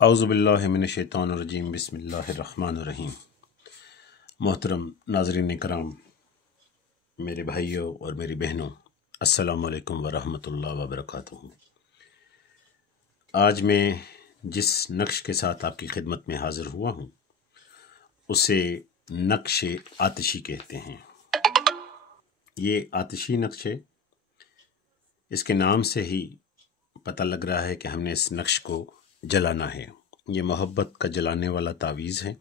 औज़ुबिल्लाहि मिनश्शैतानिर्रजीम बिस्मिल्लाहिर्रहमानिर्रहीम। मोहतरम नाज़रीन कराम, मेरे भाइयों और मेरी बहनों, अस्सलामु अलैकुम वरहमतुल्लाहि वबरकातुहू। आज मैं जिस नक्श के साथ आपकी खिदमत में हाज़िर हुआ हूँ उसे नक्श आतिशी कहते हैं। ये आतिशी नक्श है। इसके नाम से ही पता लग रहा है कि हमने इस नक्श को जलाना है। ये मोहब्बत का जलाने वाला तावीज़ है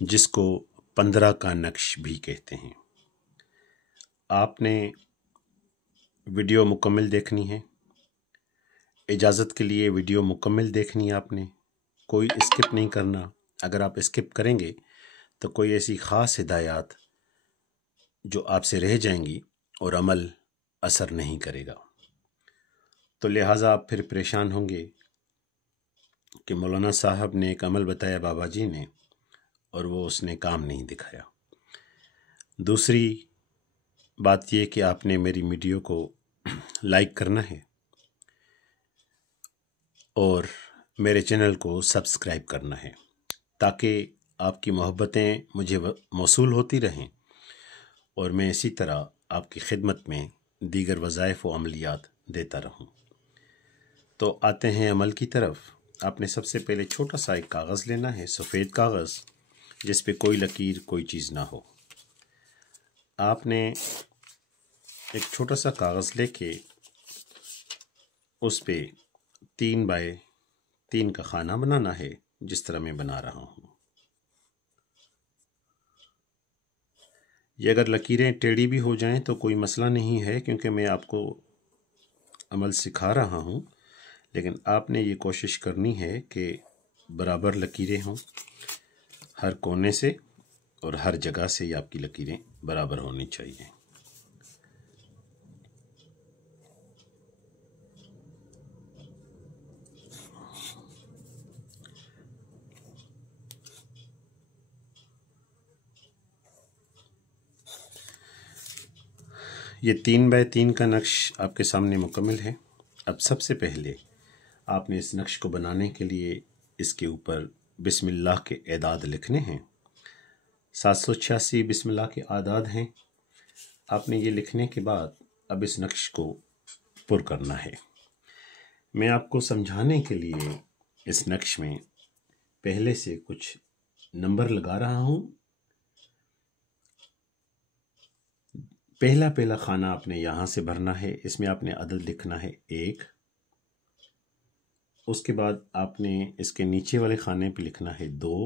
जिसको 15 का नक्श भी कहते हैं। आपने वीडियो मुकम्मल देखनी है। इजाज़त के लिए वीडियो मुकम्मल देखनी है आपने, कोई स्किप नहीं करना। अगर आप स्किप करेंगे तो कोई ऐसी ख़ास हिदायत जो आपसे रह जाएंगी और अमल असर नहीं करेगा, तो लिहाजा आप फिर परेशान होंगे कि मौलाना साहब ने एक अमल बताया बाबा जी ने और वो उसने काम नहीं दिखाया। दूसरी बात ये कि आपने मेरी वीडियो को लाइक करना है और मेरे चैनल को सब्सक्राइब करना है ताकि आपकी मोहब्बतें मुझे मौसूल होती रहें और मैं इसी तरह आपकी खिदमत में दीगर वज़ाइफ व अमलियात देता रहूं। तो आते हैं अमल की तरफ। आपने सबसे पहले छोटा सा एक कागज़ लेना है, सफ़ेद कागज़ जिस पे कोई लकीर कोई चीज़ ना हो। आपने एक छोटा सा कागज़ लेके उस पे 3 बाय 3 का खाना बनाना है, जिस तरह मैं बना रहा हूँ। ये अगर लकीरें टेढ़ी भी हो जाएं तो कोई मसला नहीं है, क्योंकि मैं आपको अमल सिखा रहा हूँ। लेकिन आपने ये कोशिश करनी है कि बराबर लकीरें हों हर कोने से, और हर जगह से ही आपकी लकीरें बराबर होनी चाहिए। ये 3 बाय 3 का नक्श आपके सामने मुकम्मल है। अब सबसे पहले आपने इस नक्श को बनाने के लिए इसके ऊपर बिस्मिल्लाह के एदाद लिखने हैं। 786 बिस्मिल्लाह के आदाद हैं। आपने ये लिखने के बाद अब इस नक्श को पुर करना है। मैं आपको समझाने के लिए इस नक्श में पहले से कुछ नंबर लगा रहा हूँ। पहला खाना आपने यहाँ से भरना है। इसमें आपने अदद लिखना है 1। उसके बाद आपने इसके नीचे वाले खाने पे लिखना है 2।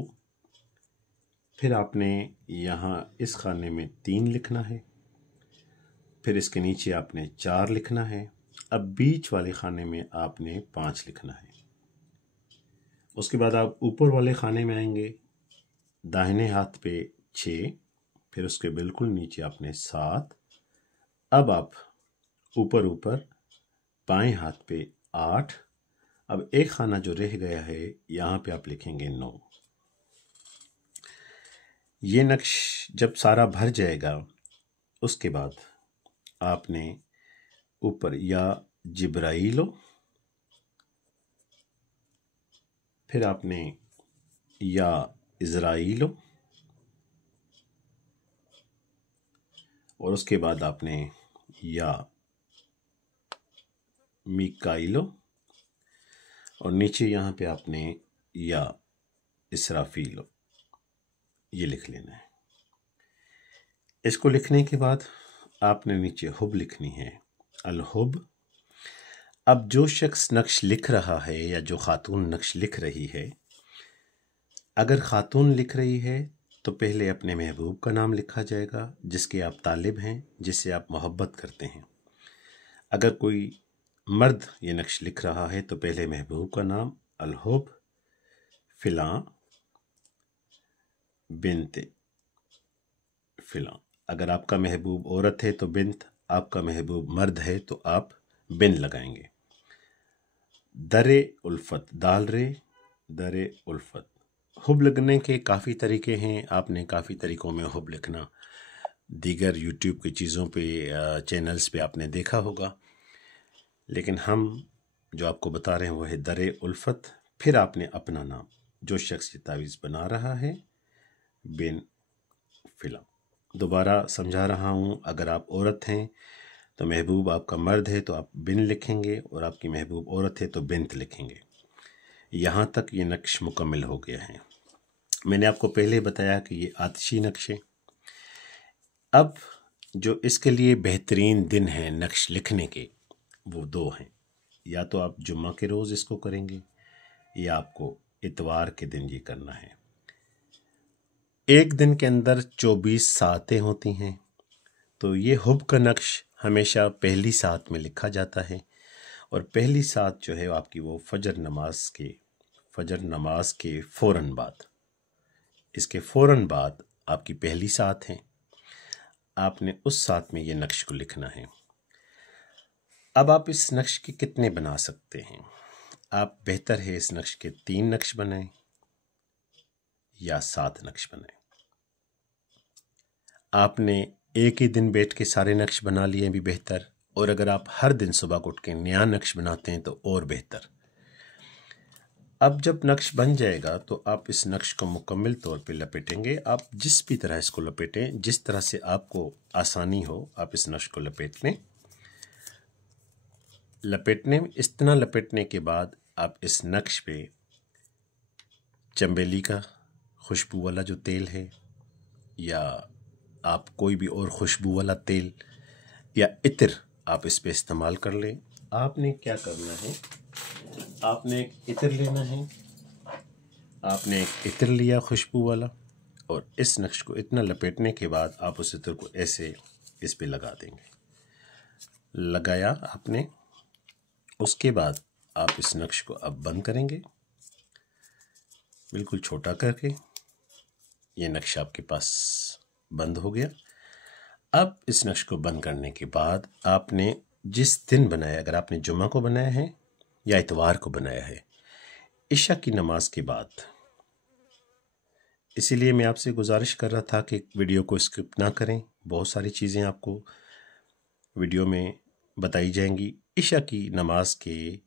फिर आपने यहाँ इस खाने में 3 लिखना है। फिर इसके नीचे आपने 4 लिखना है। अब बीच वाले खाने में आपने 5 लिखना है। उसके बाद आप ऊपर वाले खाने में आएंगे, दाहिने हाथ पे 6, फिर उसके बिल्कुल नीचे आपने 7। अब आप ऊपर बाएं हाथ पे 8। अब एक खाना जो रह गया है यहाँ पे आप लिखेंगे 9। ये नक्श जब सारा भर जाएगा उसके बाद आपने ऊपर या जिब्राइलो, फिर आपने या इज़राइलो, और उसके बाद आपने या मिकाइलो, और नीचे यहाँ पे आपने या इसराफीलो, ये लिख लेना है। इसको लिखने के बाद आपने नीचे हुब लिखनी है, अल हुब। अब जो शख्स नक्श लिख रहा है या जो खातून नक्श लिख रही है, अगर खातून लिख रही है तो पहले अपने महबूब का नाम लिखा जाएगा जिसके आप तालिब हैं, जिससे आप मोहब्बत करते हैं। अगर कोई मर्द ये नक्श लिख रहा है तो पहले महबूब का नाम, अल हुब फ़िलां बिन्त फ़िलां। अगर आपका महबूब औरत है तो बिन्त, आपका महबूब मर्द है तो आप बिन लगाएंगे। दरे उल्फत, दाल रे दरे उल्फत। हुब लिखने के काफ़ी तरीके हैं। आपने काफ़ी तरीक़ों में हुब लिखना दीगर यूट्यूब की चीज़ों पे, चैनल्स पे आपने देखा होगा, लेकिन हम जो आपको बता रहे हैं वो है दरे उल्फत फिर आपने अपना नाम, जो शख्स ये तावीज़ बना रहा है, बिन फिला। दोबारा समझा रहा हूँ, अगर आप औरत हैं तो महबूब आपका मर्द है तो आप बिन लिखेंगे, और आपकी महबूब औरत है तो बिन्त लिखेंगे। यहाँ तक ये नक्श मुकम्मल हो गया है। मैंने आपको पहले बताया कि ये आतिशी नक्श है। अब जो इसके लिए बेहतरीन दिन है नक्श लिखने के, वो दो हैं। या तो आप जुम्मा के रोज़ इसको करेंगे, या आपको इतवार के दिन ये करना है। एक दिन के अंदर 24 सातें होती हैं, तो ये हुब का नक्श हमेशा पहली सात में लिखा जाता है। और पहली सात जो है आपकी वो फजर नमाज के फ़ौरन बाद, इसके फ़ौरन बाद आपकी पहली सात है। आपने उस सात में ये नक्श को लिखना है। अब आप इस नक्श के कितने बना सकते हैं? आप बेहतर है इस नक्श के 3 नक्श बनाएं या 7 नक्श बनाएं। आपने एक ही दिन बैठ के सारे नक्श बना लिए भी बेहतर, और अगर आप हर दिन सुबह उठ के नया नक्श बनाते हैं तो और बेहतर। अब जब नक्श बन जाएगा तो आप इस नक्श को मुकम्मल तौर पे लपेटेंगे। आप जिस भी तरह इसको लपेटें, जिस तरह से आपको आसानी हो, आप इस नक्श को लपेट लें। इस तरह लपेटने के बाद आप इस नक्श पे चंबेली का खुशबू वाला जो तेल है, या आप कोई भी और खुशबू वाला तेल या इत्र आप इस पे इस्तेमाल कर लें। आपने क्या करना है, आपने एक इत्र लेना है। आपने एक इत्र लिया खुशबू वाला, और इस नक्श को इतना लपेटने के बाद आप उस इत्र को ऐसे इस पे लगा देंगे। लगाया आपने, उसके बाद आप इस नक्श को अब बंद करेंगे, बिल्कुल छोटा करके। ये नक्श आपके पास बंद हो गया। अब इस नक्श को बंद करने के बाद आपने जिस दिन बनाया, अगर आपने जुम्मा को बनाया है या इतवार को बनाया है, इशा की नमाज के बाद, इसीलिए मैं आपसे गुजारिश कर रहा था कि वीडियो को स्किप ना करें। बहुत सारी चीज़ें आपको वीडियो में बताई जाएंगी। इशा की नमाज के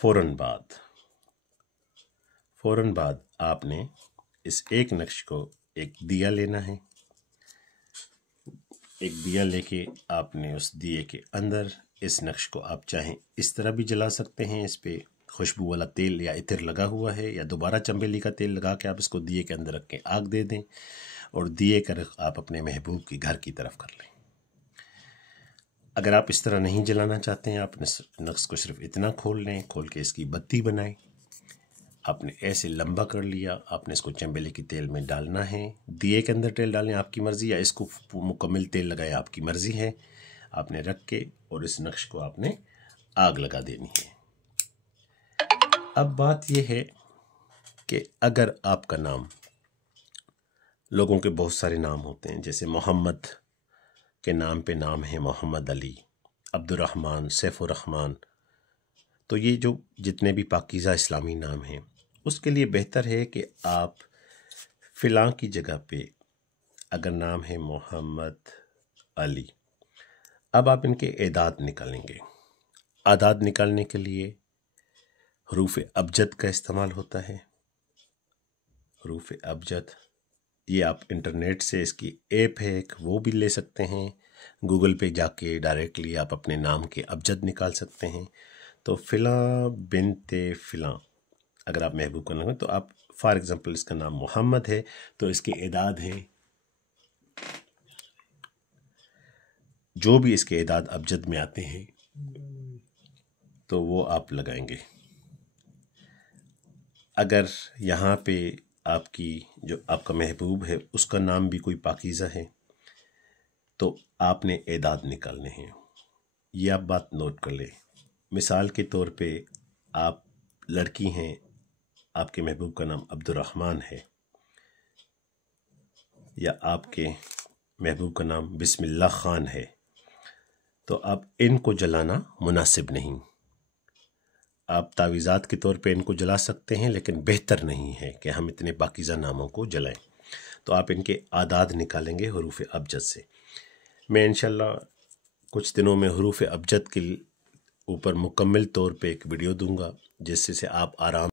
फ़ौरन बाद आपने इस एक नक्श को एक दिया लेना है। एक दिया लेके आपने उस दिए के अंदर इस नक्श को आप चाहें इस तरह भी जला सकते हैं, इस पे खुशबू वाला तेल या इत्र लगा हुआ है, या दोबारा चंबेली का तेल लगा के आप इसको दिए के अंदर रख के आग दे दें, और दिए का रख आप अपने महबूब के घर की तरफ कर लें। अगर आप इस तरह नहीं जलाना चाहते हैं, आप नक्श को सिर्फ इतना खोल लें, खोल के इसकी बत्ती बनाएं। आपने ऐसे लंबा कर लिया, आपने इसको चंबेली के तेल में डालना है। दिए के अंदर तेल डालें, आपकी मर्ज़ी, या इसको मुकम्मल तेल लगाए, आपकी मर्ज़ी है। आपने रख के और इस नक्श को आपने आग लगा देनी है। अब बात यह है कि अगर आपका नाम, लोगों के बहुत सारे नाम होते हैं, जैसे मोहम्मद के नाम पे नाम है मोहम्मद अली, अब्दुर्रहमान, सैफुर्रहमान, तो ये जो जितने भी पाकीज़ा इस्लामी नाम हैं, उसके लिए बेहतर है कि आप फ़िलां की जगह पे, अगर नाम है मोहम्मद अली, अब आप इनके एदाद निकालेंगे। आदाद निकालने के लिए हरूफ अबजद का इस्तेमाल होता है। हरूफ अबजद, ये आप इंटरनेट से, इसकी ऐप है एक, वो भी ले सकते हैं। गूगल पे जाके डायरेक्टली आप अपने नाम के अबजद निकाल सकते हैं। तो फ़िलां बिनते फ़िलां अगर आप महबूब करना है, तो आप फॉर एग्ज़ाम्पल इसका नाम मोहम्मद है, तो इसके एदाद हैं, जो भी इसके एदाद अबजद में आते हैं, तो वो आप लगाएंगे। अगर यहाँ पे आपकी जो आपका महबूब है उसका नाम भी कोई पाकीज़ा है, तो आपने एदाद निकालने हैं। ये आप बात नोट कर लें। मिसाल के तौर पे आप लड़की हैं, आपके महबूब का नाम अब्दुर्रहमान है, या आपके महबूब का नाम बिस्मिल्लाह खान है, तो आप इनको जलाना मुनासिब नहीं। आप तावीज़ात के तौर पे इनको जला सकते हैं, लेकिन बेहतर नहीं है कि हम इतने पाकीज़ा नामों को जलाएं। तो आप इनके आदाद निकालेंगे हरूफ अबजद से। मैं इंशाल्लाह कुछ दिनों में हरूफ अबजद के ऊपर मुकम्मल तौर पे एक वीडियो दूंगा, जिससे से आप आराम